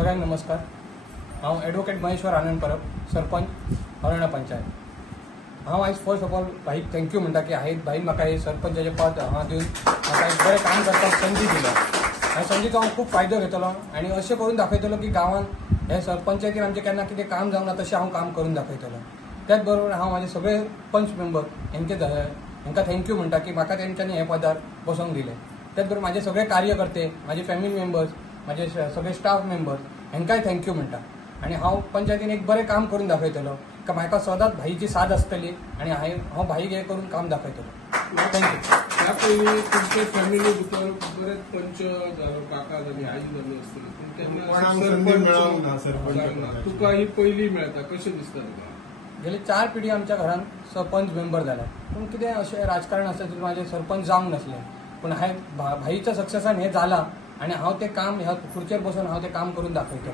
सगळ्यांना नमस्कार। हांव ॲडवोकेट महेश्वर आनंद परब, सरपंच हरवणा पंचायत। हांव आयज फर्स्ट ऑफ ऑल भाईक थँक्यू म्हणटा की भाईन म्हाका हे सरपंचाचें पद दिवन म्हाका एक बरें काम करपाक संदी दिली। ह्या संदीचो हांव खूब फायदो घेतलो आनी अशें करून दाखयतलो की गांवांत हे सरपंचायतीन आमचें केन्ना कितें काम जावना तशें हांव काम करून दाखयतलो। त्याच बरोबर हांव म्हाजे सगळे पंच मेंबर हेंकां थँक्यू म्हणटा की म्हाका तेंच्यांनी हे पदार बसोवंक दिलें। त्याच बरोबर म्हाजे सगळे कार्यकर्ते, म्हाजे फॅमिली मेंबर्स, म्हाजे सगळे स्टाफ मेंबर्स हेंकांय थँक्यू म्हणटा। आनी हांव पंचायतीन एक बरें काम करून दाखयतलो की म्हाका सदांच भाईची साथ आसतली आनी हांव भाईक हे करून काम दाखयतलो। थँक्यू। ह्या पयलीं तुमचे फॅमिली भितर बरेच पंच जालो, काका जाली, आई जाली असतील, तुका ही पयली मेळटा, कशें दिसता तुका? गेले 4 पिढी आमच्या घरान सरपंच मेंबर जाला, पूण कितें अशें राजकारण आसलें तर म्हाजें सरपंच जावंक नासलें, पूण भाईच्या सक्सेसान हें जालां आनी हांव तें काम ह्या खुर्चेर बसून हांव तें काम करून दाखयतलो।